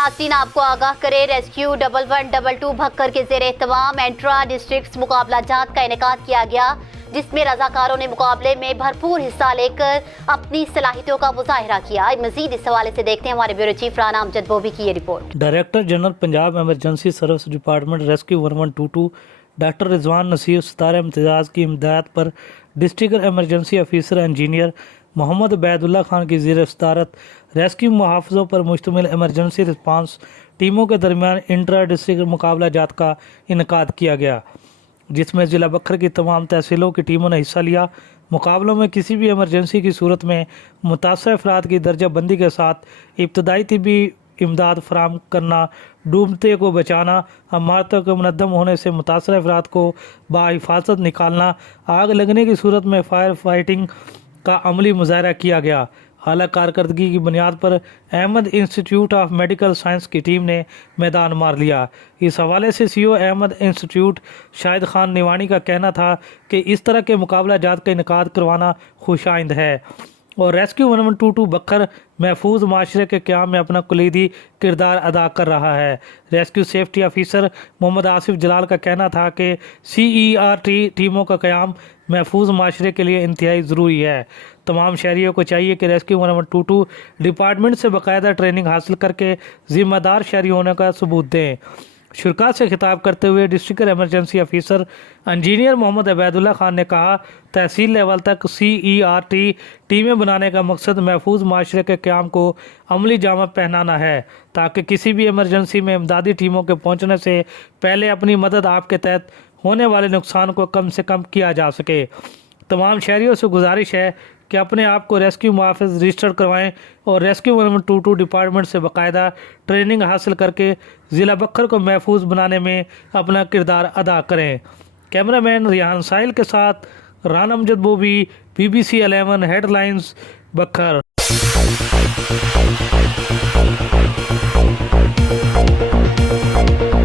नाज़रीन आपको आगाह करे, रेस्क्यू 1112 भक्कर के ज़ेर एहतमाम इंट्रा डिस्ट्रिक्ट मुकाबला जात का इनेकाद किया गया, जिसमें रजाकारों ने मुकाबले में भरपूर हिस्सा लेकर अपनी सलाहियतों का मुजाहिरा किया। मजीद इस हवाले से देखते हैं हमारे ब्यूरो चीफ राना अमजद बोबी की ये report. Director general Punjab emergency service department rescue 1122 doctor Rizwan Naseer Sitara Imtiaz की हिदायत पर district emergency officer engineer Mohammad Baidullah Khan की ज़ेर सदारत रेस्क्यू मुहाफ़ज़ों पर मुश्तमिल एमरजेंसी रिस्पांस टीमों के दरमियान इंट्रा डिस्ट्रिक्ट मुकाबला जात का इनकाद किया गया, जिसमें ज़िला बखर की तमाम तहसीलों की टीमों ने हिस्सा लिया। मुकाबलों में किसी भी एमरजेंसी की सूरत में मुतासर अफराद की दर्जा बंदी के साथ इब्तदाई तिब्बी इमदाद फराहम करना, डूबते को बचाना, इमारतों के मुनद्दम होने से मुतासर अफराद को बाहिफाजत निकालना, आग लगने की सूरत में फायर फाइटिंग का अमली मुजाहरा किया गया। आला कारकर्दगी की बुनियाद पर Ahmad Institute of Medical Science की टीम ने मैदान मार लिया। इस हवाले से सीईओ अहमद इंस्टीट्यूट शाहिद खान निवानी का कहना था कि इस तरह के मुकाबला जात का इनकाद करवाना खुशाइंद है और रेस्क्यू 1122 बखर महफूज माशरे के क़याम में अपना कलीदी किरदार अदा कर रहा है। Rescue safety officer Mohammad Asif Jalal का कहना था कि CERT टीमों का क़याम महफूज माशरे के लिए इंतहाई ज़रूरी है। तमाम शहरियों को चाहिए कि रेस्क्यू 1122 डिपार्टमेंट से बाकायदा ट्रेनिंग हासिल करके ज़िम्मेदार शहरी होने का सबूत दें। शुरा से खिताब करते हुए district emergency officer engineer Mohammad Ubaidullah Khan ने कहा, तहसील लेवल तक CERT टीमें बनाने का मकसद महफूज माशरे के क़याम को अमली जामा पहनाना है, ताकि किसी भी एमरजेंसी में इमदादी टीमों के पहुँचने से पहले अपनी मदद आपके तहत होने वाले नुकसान को कम से कम किया जा सके। तमाम शहरियों से गुजारिश है कि अपने आप को रेस्क्यू मुहाफ़िज़ रजिस्टर करवाएं और रेस्क्यू 1122 डिपार्टमेंट से बाकायदा ट्रेनिंग हासिल करके ज़िला बखर को महफूज बनाने में अपना किरदार अदा करें। कैमरामैन रियान साहिल के साथ राना अमजद बोबी, BBC 11 हेडलाइंस बखर।